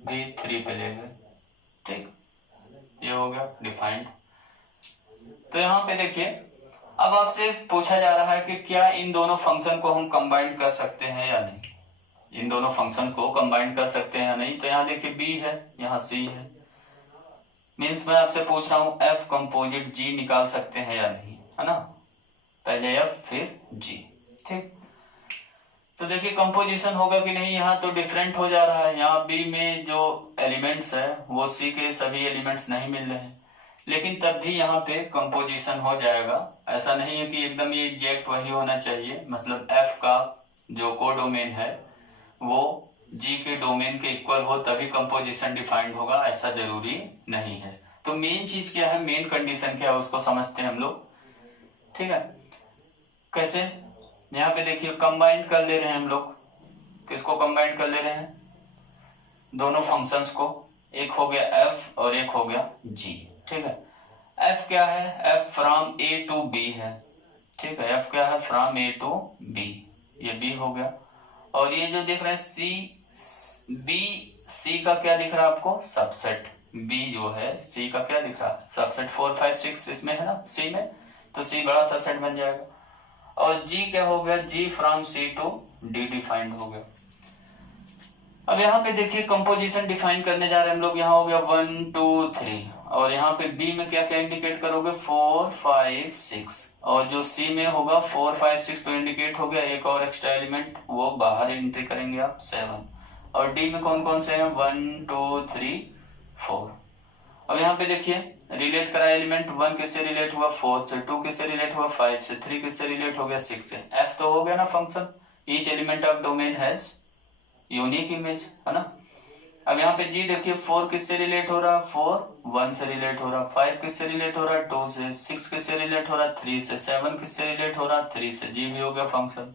भी 3 पे ले गए। ठीक, ये हो गया डिफाइंड। तो यहाँ पे देखिए, अब आपसे पूछा जा रहा है कि क्या इन दोनों फंक्शन को हम कंबाइन कर सकते हैं या नहीं, इन दोनों फंक्शन को कंबाइन कर सकते हैं या नहीं। तो यहाँ देखिए बी है, यहाँ सी है, मीन्स मैं आपसे पूछ रहा हूं एफ कंपोजिट जी निकाल सकते हैं या नहीं, है ना, पहले एफ फिर जी। ठीक, तो देखिए कंपोजिशन होगा कि नहीं, यहाँ तो डिफरेंट हो जा रहा है। यहाँ बी में जो एलिमेंट्स है वो सी के सभी एलिमेंट्स नहीं मिल रहे हैं, लेकिन तब भी यहाँ पे कंपोजिशन हो जाएगा। ऐसा नहीं है कि एकदम ये एग्जैक्ट वही होना चाहिए, मतलब एफ का जो कोडोमेन है वो जी के डोमेन के इक्वल हो तभी कंपोजिशन डिफाइंड होगा, ऐसा जरूरी नहीं है। तो मेन चीज क्या है, मेन कंडीशन क्या है, उसको समझते हैं हम लोग। ठीक है, कैसे, यहाँ पे देखिए कंबाइंड कर ले रहे हैं हम लोग, किसको कंबाइंड कर ले रहे हैं, दोनों फंक्शंस को, एक हो गया एफ और एक हो गया जी। ठीक है, एफ क्या है, f from A to B है। ठीक है, एफ क्या है, फ्रॉम ए टू बी, ये बी हो गया। और ये जो दिख रहा है सी, बी सी का क्या दिख रहा है आपको, सबसेट। बी जो है सी का क्या दिख रहा है, सबसेट। 4 5 6 इसमें है ना सी में, तो सी बड़ा सबसेट बन जाएगा। और जी क्या हो गया, जी from C to D defined हो गया। अब यहाँ पे देखिए कंपोजिशन डिफाइन करने जा रहे हैं हम लोग। यहाँ हो गया 1 2 3, और यहाँ पे बी में क्या क्या इंडिकेट करोगे, 4 5 6, और जो सी में होगा 4 5 6 तो इंडिकेट हो गया, एक और एक्स्ट्रा एलिमेंट वो बाहर एंट्री करेंगे आप 7। और डी में कौन कौन से हैं, 1 2 3 4। अब यहाँ पे देखिए रिलेट करा एलिमेंट, 1 किससे रिलेट हुआ 4 से, 2 किससे रिलेट हुआ 5 से, 3 किससे रिलेट हो गया 6 से। एफ तो हो गया ना function, each element of domain has unique image, है ना। अब यहाँ पे जी देखिए 4 किससे रिलेट हो रहा है, 4 1 से रिलेट हो रहा है, 5 किससे रिलेट हो रहा है, 2 से, 6 किससे रिलेट हो रहा है, 3 से, 7 किससे रिलेट हो रहा है, 3 से, जी भी हो गया फंक्शन।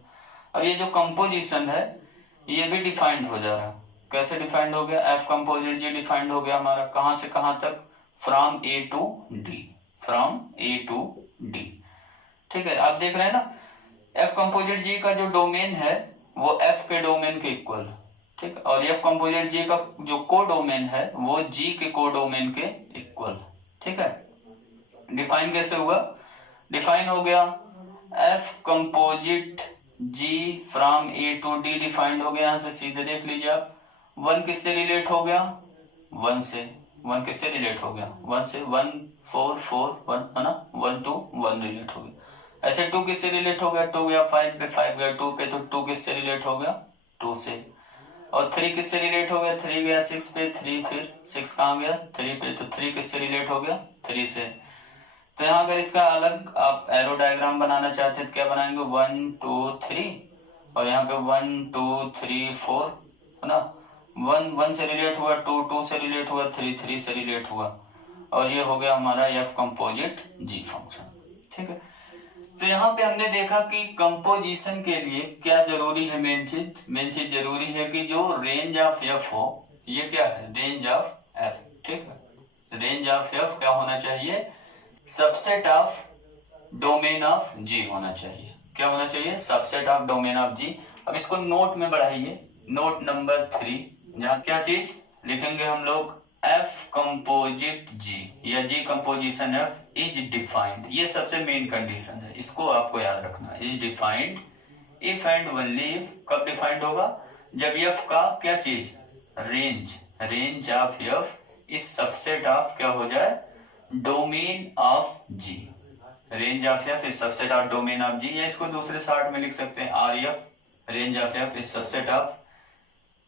अब ये जो कंपोजिशन है ये भी डिफाइंड हो जा रहा है। कैसे डिफाइंड हो गया, एफ कंपोजिट जी डिफाइंड हो गया हमारा, कहां से कहां तक, from A to D, from A to D. ठीक है, आप देख रहे हैं ना, एफ कंपोजिट जी का जो डोमेन है वो एफ के डोमेन के इक्वल, ठीक, और एफ कंपोजिट जी का जो को डोमेन है वो जी के को डोमेन के इक्वल। ठीक है, डिफाइन कैसे हुआ, डिफाइन हो गया f composite g from A to D defined हो गया। यहां से सीधे देख लीजिए आप, 1 किससे रिलेट हो गया, 1 से, 1 किससे रिलेट हो गया, 1 से, 1 4 4 1 है ना, 1 2 1 रिलेट हो गया। ऐसे 2 किससे रिलेट हो गया, 2 गया 5 पे, 5 गया 2 पे, तो 2 किससे रिलेट हो गया, 2 से। और 3 किससे रिलेट हो गया, 3 गया 6 पे, 3 फिर 6 कहाँ गया 3 पे, तो 3 किससे रिलेट हो गया, 3 से। तो यहाँ अगर इसका अलग आप एरो डायग्राम बनाना चाहते हैं तो क्या बनाएंगे, 1 2 3, और यहाँ पे 1 2 3 4 है ना, 1 1 से रिलेट हुआ, 2 2 से रिलेट हुआ, 3 3 से रिलेट हुआ, और ये हो गया हमारा एफ कंपोजिट जी फंक्शन। ठीक है, तो यहाँ पे हमने देखा कि कंपोजिशन के लिए क्या जरूरी है, मेन चीज जरूरी है कि जो रेंज ऑफ एफ हो, ये क्या है, रेंज ऑफ एफ। ठीक है, रेंज ऑफ एफ क्या होना चाहिए, subset of domain of g होना चाहिए। क्या होना चाहिए, सबसेट ऑफ डोमेन ऑफ जी। अब इसको नोट में बढ़ाइए, नोट नंबर 3, जहां क्या चीज लिखेंगे हम लोग, एफ कंपोजिट जी या g composition f is defined. ये सबसे मेन कंडीशन है, इसको आपको याद रखना, is defined if and only if. कब डिफाइंड होगा, जब एफ का क्या चीज, range of f is subset of क्या हो जाए, domain of g. Range of f is subset of domain of g, या इसको दूसरे शॉर्ट में लिख सकते हैं R f, range of f is subset of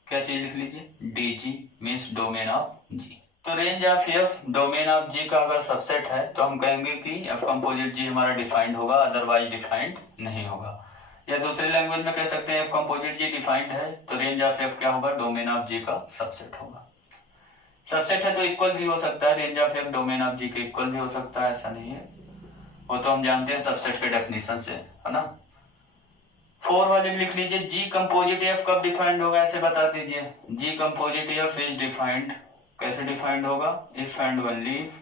क्या चीज लिख लीजिए, D g, means domain of g. तो range of f domain of g का अगर सबसेट है तो हम कहेंगे कि एफ कंपोजिट जी हमारा डिफाइंड होगा, अदरवाइज डिफाइंड नहीं होगा। या दूसरे लैंग्वेज में कह सकते हैं एफ कंपोजिट जी डिफाइंड है तो रेंज ऑफ एफ क्या होगा, डोमेन ऑफ जी का सबसेट होगा। सबसेट है तो इक्वल भी हो सकता है, range of f domain of g के इक्वल भी हो सकता है, ऐसा नहीं है, वो तो हम जानते हैं सबसेट के डेफिनेशन से, है ना। 4 वाले लिख लीजिए, जी कंपोजिट एफ कब डिफाइंड होगा, ऐसे बता दीजिए, जी कंपोजिट एफ इज डिफाइंड, कैसे डिफाइंड होगा, इफ एंड ओनली इफ।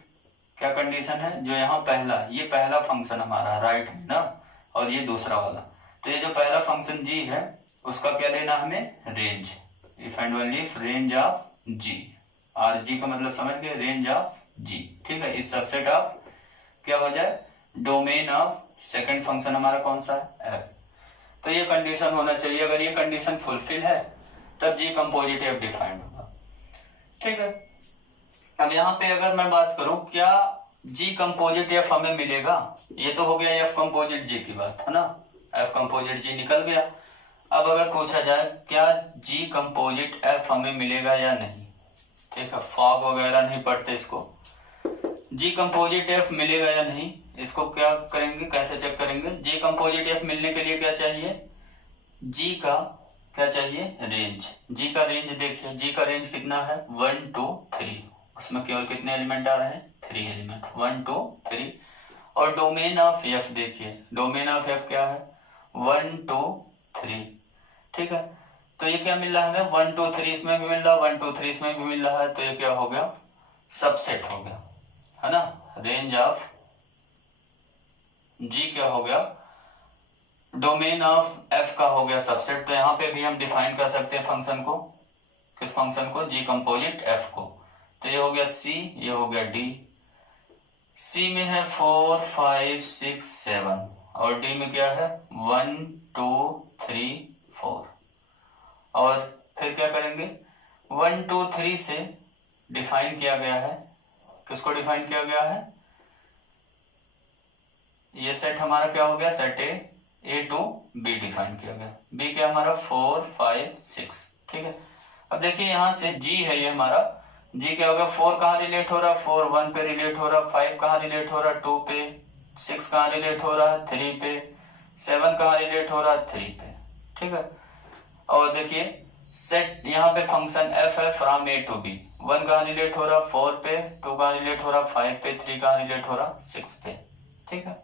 क्या कंडीशन है, जो यहाँ पहला, ये पहला फंक्शन हमारा राइट में ना, और ये दूसरा वाला, तो ये जो पहला फंक्शन जी है उसका क्या लेना हमें, range, if and only if range of g, R g का मतलब समझ गए, रेंज ऑफ जी। ठीक है, इस सबसेट ऑफ क्या हो जाए, डोमेन ऑफ सेकंड फंक्शन हमारा कौन सा है, एफ। तो ये कंडीशन होना चाहिए, अगर ये कंडीशन फुलफिल है तब जी कंपोजिट एफ डिफाइंड होगा। ठीक है, अब यहाँ पे अगर मैं बात करूं क्या जी कंपोजिट एफ हमें मिलेगा, ये तो हो गया एफ कंपोजिट जी की बात, है ना, एफ कंपोजिट जी निकल गया। अब अगर पूछा जाए क्या जी कंपोजिट एफ हमें मिलेगा या नहीं, ठीक है, फॉग वगैरह नहीं पढ़ते इसको, जी कंपोजिट एफ मिलेगा या नहीं, इसको क्या करेंगे, कैसे चेक करेंगे, जी कंपोजिट एफ मिलने के लिए क्या चाहिए, जी का क्या चाहिए, रेंज, जी का रेंज देखिए, जी का रेंज कितना है, 1 2 3, उसमें केवल कितने एलिमेंट आ रहे हैं, 3 एलिमेंट, 1 2 3। और डोमेन ऑफ एफ देखिए, डोमेन ऑफ एफ क्या है, 1 2 3। ठीक है, तो ये क्या मिल रहा है हमें, 1 2 3 इसमें भी मिल रहा है, 1 2 3 इसमें भी मिल रहा है, तो ये क्या हो गया, सबसेट हो गया, है ना, रेंज ऑफ जी क्या हो गया, डोमेन ऑफ एफ का हो गया सबसेट। तो यहाँ पे भी हम डिफाइन कर सकते हैं फंक्शन को, किस फंक्शन को, जी कंपोजिट एफ को। तो ये हो गया सी, ये हो गया डी, सी में है 4 5 6 7 और डी में क्या है 1 2 3 4। और फिर क्या करेंगे, 1 2 3 से डिफाइन किया गया है, किसको डिफाइन किया गया है, ये सेट हमारा क्या हो गया, set A to B define किया गया, बी क्या हमारा 4 5 6। ठीक है, अब देखिए यहां से जी है ये हमारा, जी क्या होगा, 4 कहाँ रिलेट हो रहा है, 4 1 पे रिलेट हो रहा है, 5 कहाँ रिलेट हो रहा है, 2 पे, 6 कहाँ रिलेट हो रहा है, 3 पे, 7 कहाँ रिलेट हो रहा है, 3 पे। ठीक है, और देखिए सेट यहाँ पे फंक्शन एफ है फ्रॉम ए टू बी, 1 कहाँ रिलेट हो रहा 4 पे, 2 कहाँ रिलेट हो रहा 5 पे, 3 कहाँ रिलेट हो रहा 6 पे। ठीक है,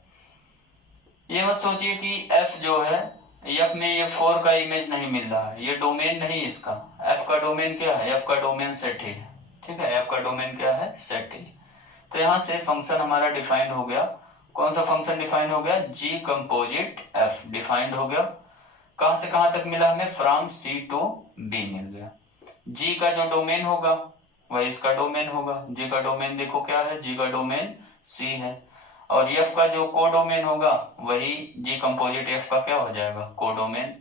ये मत सोचिए कि एफ जो है एफ में ये 4 का इमेज नहीं मिल रहा है, ये डोमेन नहीं इसका। एफ का डोमेन क्या है, एफ का डोमेन सेट है। ठीक है, एफ का डोमेन क्या है, सेट है। तो यहाँ से फंक्शन हमारा डिफाइन हो गया। कौन सा फंक्शन डिफाइन हो गया, जी कंपोजिट एफ डिफाइंड हो गया। कहां से कहां तक मिला हमें, फ्रॉम सी टू बी मिल गया। जी का जो डोमेन होगा वह इसका डोमेन होगा। जी का डोमेन देखो क्या है, जी का डोमेन सी है, और एफ का जो को डोमेन होगा वही जी कंपोजिट एफ का क्या हो जाएगा, को डोमेन।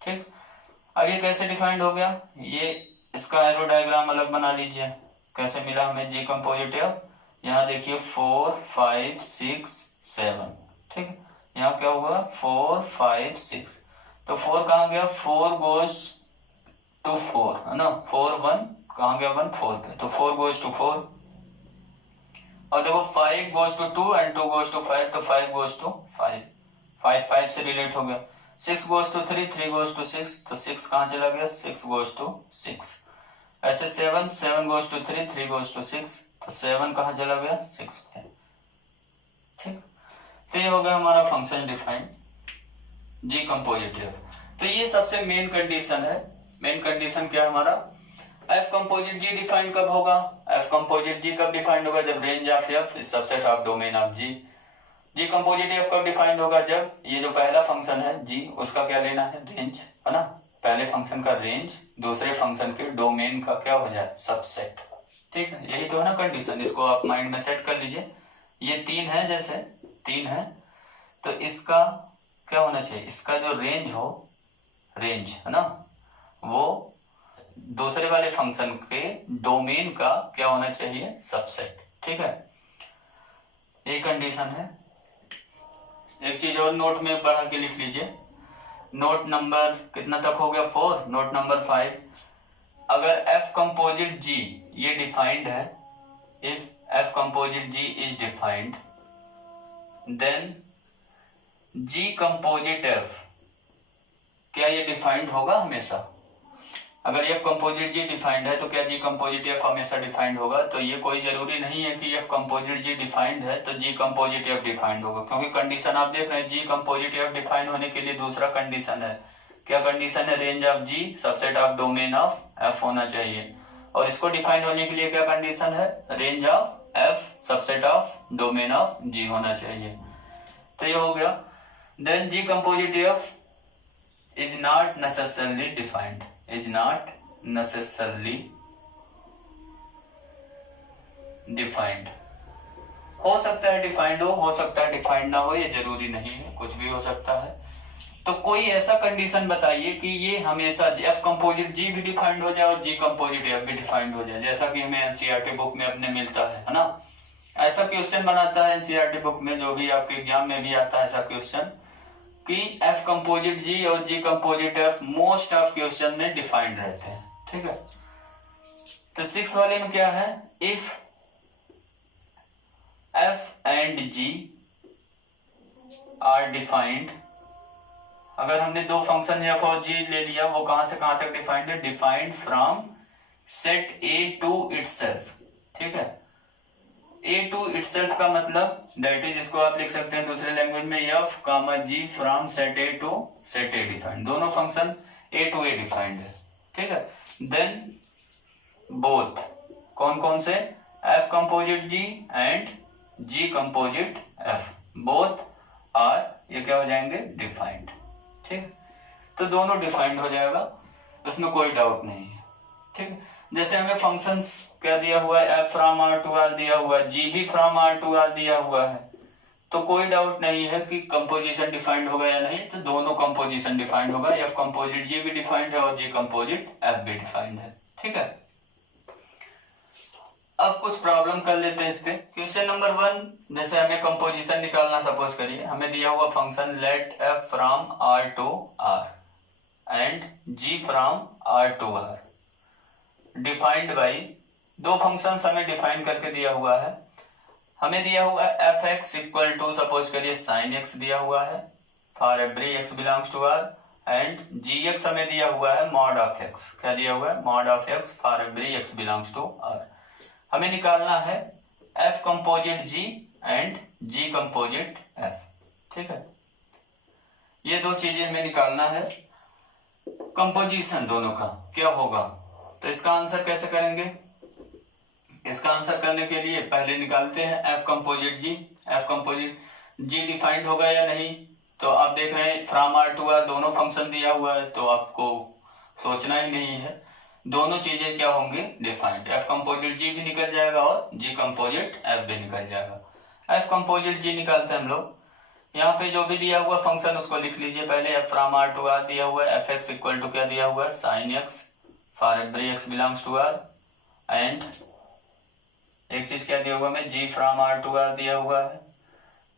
ठीक, अब ये कैसे डिफाइंड हो गया, ये इसका एरो डायग्राम अलग बना लीजिए। कैसे मिला हमें जी कंपोजिट एफ, यहाँ देखिए 4 5 6 7। ठीक है, यहाँ क्या हुआ 4 5 6, तो 4 कहाँ गया, 4 गोज टू 4 है ना, 4 1 कहाँ गया 1 4 पे, तो 4 गोज टू 4। और देखो 5 goes to 2 and 2 goes to 5, तो 5 गोज टू 5, 5 5 से रिलेट हो गया। 6 गोज टू 3, 3 गोज टू 6, तो 6 कहाँ चला गया, 6 गोज टू 6। ऐसे 7 7 गोज टू 3, 3 गोज टू 6, तो 7 कहाँ चला गया 6 पे। ठीक, तो ये हो गया हमारा फंक्शन डिफाइन जी कंपोजिट एफ। तो ये सबसे मेन कंडीशन है। मेन कंडीशन क्या है हमारा, एफ कंपोजिट जी डिफाइन कब होगा, एफ कंपोजिट जी कब डिफाइंड होगा, जब range of f is subset of domain of g. G composite f कब डिफाइंड होगा, जब ये जो पहला फंक्शन है जी उसका क्या लेना है, रेंज है ना, पहले फंक्शन का रेंज दूसरे फंक्शन के डोमेन का क्या हो जाए, सबसेट। ठीक है, यही तो है ना कंडीशन, इसको आप माइंड में सेट कर लीजिए। ये 3 है, जैसे 3 है तो इसका क्या होना चाहिए, इसका जो रेंज हो, रेंज है ना, वो दूसरे वाले फंक्शन के डोमेन का क्या होना चाहिए, सबसेट। ठीक है, ये कंडीशन है। एक चीज और नोट में बढ़ा के लिख लीजिए, नोट नंबर कितना तक हो गया 4, नोट नंबर 5, अगर एफ कंपोजिट जी ये डिफाइंड है, if f composite g is defined then g composite f क्या ये डिफाइंड होगा हमेशा। अगर एफ कंपोजिट जी डिफाइंड है तो क्या जी कंपोजिट एफ हमेशा डिफाइंड होगा, तो ये कोई जरूरी नहीं है कि एफ कंपोजिट जी डिफाइंड है तो जी कंपोजिट एफ डिफाइंड होगा, क्योंकि कंडीशन आप देख रहे हैं जी कंपोजिट एफ डिफाइंड होने के लिए दूसरा कंडीशन है। क्या कंडीशन है, range of g subset of domain of f होना चाहिए, और इसको डिफाइंड होने के लिए क्या कंडीशन है, range of f subset of domain of g होना चाहिए। तो ये हो गया, then g composite f is not necessarily defined, is not necessarily defined। हो सकता है डिफाइंड हो सकता है डिफाइंड ना हो, ये जरूरी नहीं है, कुछ भी हो सकता है। तो कोई ऐसा कंडीशन बताइए कि ये हमेशा एफ कंपोजिट जी भी डिफाइंड हो जाए और जी कंपोजिट एफ भी डिफाइंड हो जाए, जैसा कि हमें एनसीईआरटी बुक में अपने मिलता है ना। ऐसा क्वेश्चन बनाता है एनसीईआरटी बुक में, जो भी आपके एग्जाम में भी आता है ऐसा क्वेश्चन, कि एफ कंपोजिट जी और g composite f most of question में डिफाइंड रहते हैं। ठीक है, तो 6 वाले में क्या है, if f and g are defined, अगर हमने दो फंक्शन एफ और जी ले लिया, वो कहां से कहां तक डिफाइंड है, defined from set A to itself. ठीक है, ए टू इटसेल्फ का मतलब दैट इज, इसको आप लिख सकते हैं दूसरे लैंग्वेज में, f comma g from set A to set A defined, दोनों function A to A defined है। ठीक है, देन बोथ कौन कौन से, f composite g and g composite f, both are ये क्या हो जाएंगे, डिफाइंड। ठीक, तो दोनों डिफाइंड हो जाएगा, उसमें कोई डाउट नहीं है। ठीक, जैसे हमें फंक्शंस क्या दिया हुआ है, f from R to R दिया हुआ है, जी भी फ्रॉम आर टू आर दिया हुआ है, तो कोई डाउट नहीं है कि कंपोजिशन डिफाइंड होगा या नहीं, तो दोनों कंपोजिशन डिफाइंड होगा, एफ कंपोजिट जी भी डिफाइंड है और जी कंपोजिट एफ भी डिफाइंड है। ठीक है, अब कुछ प्रॉब्लम कर लेते हैं इस पे। क्वेश्चन नंबर 1, जैसे हमें कंपोजिशन निकालना, सपोज करिए हमें दिया हुआ function let f from R to R and g from R to R defined by, दो फंक्शंस हमें डिफाइन करके दिया हुआ है। हमें दिया हुआ है f x equal to, suppose करिए साइन एक्स दिया हुआ है for every x belongs to R, and g x हमें दिया हुआ है मॉड ऑफ एक्स। क्या दिया हुआ है? Mod of x for every x belongs to R. हमें निकालना है f composite g and g composite f. ठीक है, ये दो चीजें हमें निकालना है। कंपोजिशन दोनों का क्या होगा, तो इसका आंसर कैसे करेंगे? इसका आंसर करने के लिए पहले निकालते हैं F composite g. F composite जी डिफाइंड होगा या नहीं, तो आप देख रहे हैं फ्रॉम आर टू आर दोनों फंक्शन दिया हुआ है, तो आपको सोचना ही नहीं है, दोनों चीजें क्या होंगे? डिफाइंड। एफ कंपोजिट जी भी निकल जाएगा और जी कंपोजिट एफ भी निकल जाएगा। एफ कंपोजिट जी निकालते हैं हम लोग। यहाँ पे जो भी दिया हुआ फंक्शन उसको लिख लीजिए पहले। F from R to R दिया हुआ है, एफ एक्स इक्वल टू क्या दिया हुआ है? Sine x for every x belongs to R. And एक चीज क्या दिया हुआ है? G from R to R दिया हुआ है,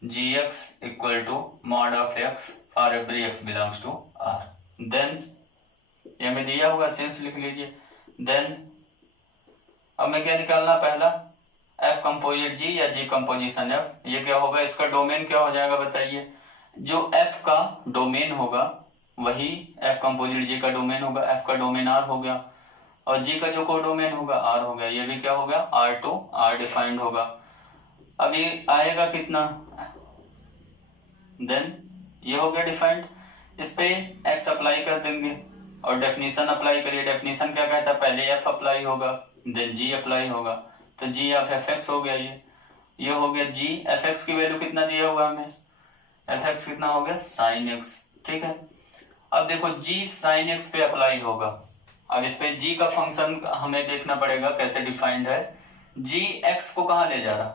g x equal to mod of x for every x belongs to R. Then ये हमें दिया हुआ सिंस लिख लीजिए। देन अब मैं क्या निकालना? पहला एफ कंपोजिट जी या जी कंपोजिशन एफ। ये क्या होगा? इसका डोमेन क्या हो जाएगा बताइए? जो एफ का डोमेन होगा वही एफ कंपोजिट जी का डोमेन होगा। एफ का डोमेन आर हो गया और जी का जो कोडोमेन होगा आर हो गया। ये भी क्या हो गया? आर टू आर डिफाइंड होगा। अब ये आएगा कितना? देन ये हो गया डिफाइंड। इस पे एक्स अप्लाई कर देंगे और डेफिनेशन अप्लाई करिए। डेफिनेशन क्या कहता है? पहले एफ अप्लाई होगा देन जी अप्लाई होगा, तो जी ऑफ एफ एक्स हो गया। ये हो गया जी। एफ एक्स की वैल्यू कितना दिया हुआ हमें? एफ एक्स कितना हो गया? Sine x. ठीक है, अब देखो जी साइन एक्स पे अप्लाई होगा। अब इस पे जी का फंक्शन हमें देखना पड़ेगा कैसे डिफाइंड है। जी एक्स को कहाँ ले जा रहा?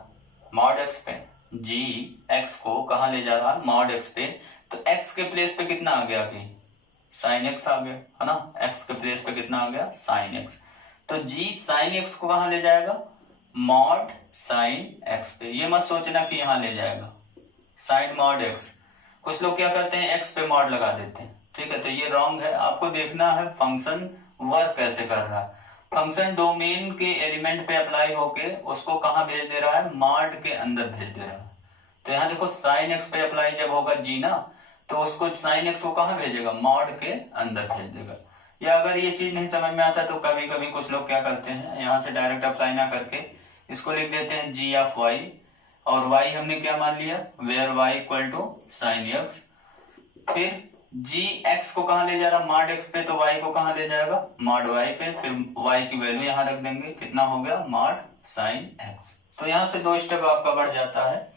मॉड एक्स पे। जी एक्स को कहाँ ले जा रहा? मॉड एक्स पे। तो एक्स के प्लेस पे कितना आ गया? अभी साइन एक्स आ गया है ना। एक्स के प्लेस पे कितना आ गया? Sine x. तो जी साइन एक्स को कहाँ ले जाएगा? मॉड साइन एक्स पे। ये मत सोचना कि यहां ले जाएगा साइन मॉड एक्स। कुछ लोग क्या करते हैं? एक्स पे मॉड लगा देते हैं। ठीक है, तो ये रॉन्ग है। आपको देखना है फंक्शन वर्क कैसे कर रहा है। फंक्शन डोमेन के एलिमेंट पे अप्लाई होके उसको कहाँ भेज दे रहा है? मॉड के अंदर भेज दे रहा है। तो यहाँ देखो साइन एक्स पे अप्लाई जब होगा जी ना, तो उसको साइन एक्स को कहाँ भेजेगा? मॉड के अंदर भेज देगा। या अगर ये चीज नहीं समझ में आता तो कभी कभी कुछ लोग क्या करते हैं, यहाँ से डायरेक्ट अप्लाई ना करके इसको लिख देते हैं जी ऑफ वाई, और वाई हमने क्या मान लिया? Where y equal to sine x. फिर जी एक्स को कहाँ ले जा रहा? मॉड एक्स पे, तो वाई को कहाँ ले जाएगा? मॉड वाई पे। फिर वाई की वैल्यू यहाँ रख देंगे, कितना हो गया? Mod sine x. तो यहाँ से दो स्टेप आपका बढ़ जाता है।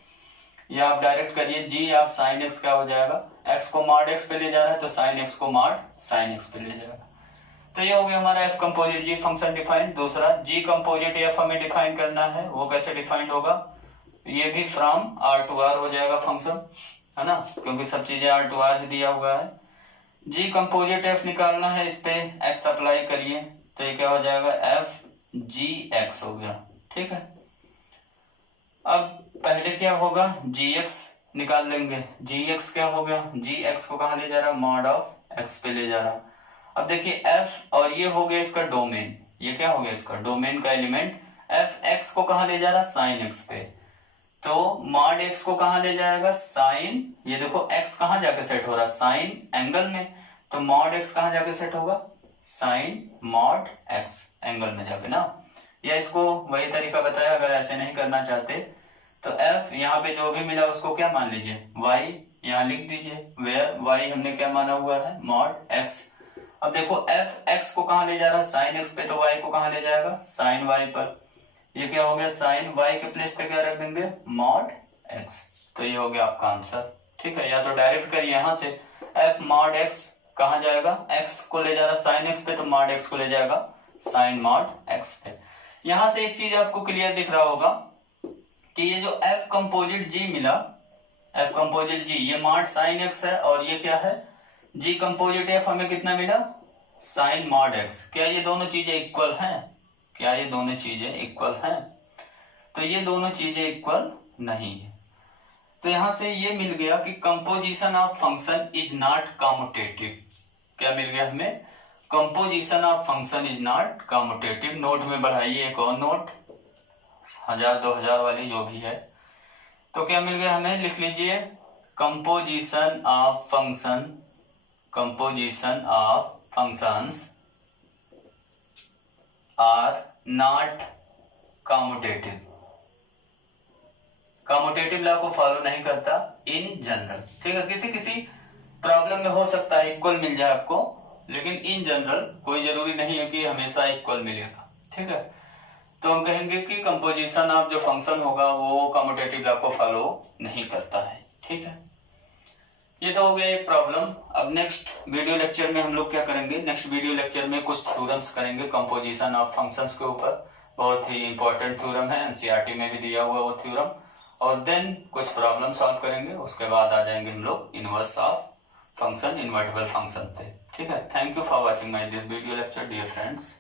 या आप डायरेक्ट करिए जी आप साइन एक्स क्या हो जाएगा? एक्स को मॉड एक्स पे ले जा रहा है तो साइन एक्स को मॉड साइन एक्स पे ले जाएगा। तो ये हो गया हमारा एफ कंपोजिट जी फंक्शन डिफाइंड। दूसरा जी कंपोजिट एफ हमें डिफाइन करना है, वो कैसे डिफाइंड होगा? ये भी फ्रॉम आर टू आर हो जाएगा फंक्शन, है ना, क्योंकि सब चीजें आर टू आर ही दिया हुआ है। जी कंपोजिट एफ निकालना है, इस पे एक्स अप्लाई करिए तो ये क्या हो जाएगा? एफ जी एक्स हो गया। ठीक है, अब पहले क्या होगा? जी एक्स निकाल लेंगे। जी एक्स क्या हो गया? जी एक्स को कहाँ ले जा रहा? मॉड ऑफ एक्स पे ले जा रहा। अब देखिए एफ और ये हो गया इसका डोमेन। ये क्या हो गया? इसका डोमेन का एलिमेंट। एफ एक्स को कहाँ ले जा रहा? साइन एक्स पे। तो मॉड एक्स को कहाँ ले जाएगा? साइन। ये देखो एक्स कहाँ जाके सेट हो रहा? साइन एंगल में। तो मॉड एक्स कहाँ जाके सेट होगा? साइन मॉड एक्स एंगल में जाके ना। या इसको वही तरीका बताया, अगर ऐसे नहीं करना चाहते तो एफ यहाँ पे जो भी मिला उसको क्या मान लीजिए? वाई यहाँ लिख दीजिए, वेयर वाई हमने क्या माना हुआ है? Mod x. अब देखो एफ एक्स को कहाँ ले जा रहा है? साइन एक्स पे। तो वाई को कहाँ ले जाएगा? साइन वाई पर। ये क्या हो गया? साइन वाई के प्लेस पे क्या रख देंगे? Mod x. तो ये हो गया आपका आंसर। ठीक है, या तो डायरेक्ट करिए यहाँ से एफ मॉड एक्स कहाँ जाएगा? एक्स को ले जा रहा साइन एक्स पे, तो मॉड एक्स को ले जाएगा साइन मॉड एक्स पे। यहां से एक चीज आपको क्लियर दिख रहा होगा कि ये जो एफ कंपोजिट जी मिला, एफ कंपोजिट जी ये मॉड साइन एक्स है, और ये क्या है? जी कंपोजिट एफ हमें कितना मिला? Sine mod x. क्या ये दोनों चीजें इक्वल हैं? क्या ये दोनों चीजें इक्वल हैं? तो ये दोनों चीजें इक्वल नहीं है। तो यहां से ये मिल गया कि composition of function is not commutative. क्या मिल गया हमें? Composition of function is not commutative. Note में बढ़ाइए एक और नोट, 1000 2000 वाली जो भी है। तो क्या मिल गया हमें? लिख लीजिए composition of function, composition of functions are not commutative. Commutative law को फॉलो नहीं करता इन जनरल, ठीक है। किसी किसी प्रॉब्लम में हो सकता है इक्वल मिल जाए आपको, लेकिन इन जनरल कोई जरूरी नहीं है कि हमेशा इक्वल मिलेगा, ठीक है। तो हम कहेंगे कि कंपोजिशन ऑफ जो फंक्शन होगा वो कम्यूटेटिव लॉ को फॉलो नहीं करता है, ठीक है। ये तो हो गया एक प्रॉब्लम। अब नेक्स्ट वीडियो लेक्चर में हम लोग क्या करेंगे, नेक्स्ट वीडियो लेक्चर में कुछ थ्योरम्स करेंगे कंपोजिशन ऑफ फंक्शंस के ऊपर। बहुत ही इंपॉर्टेंट थ्योरम है, एनसीईआरटी में भी दिया हुआ वो थ्योरम। और देन कुछ प्रॉब्लम सॉल्व करेंगे, उसके बाद आ जाएंगे हम लोग inverse of function, invertible function पे, ठीक है। Thank you for watching my this video lecture dear friends.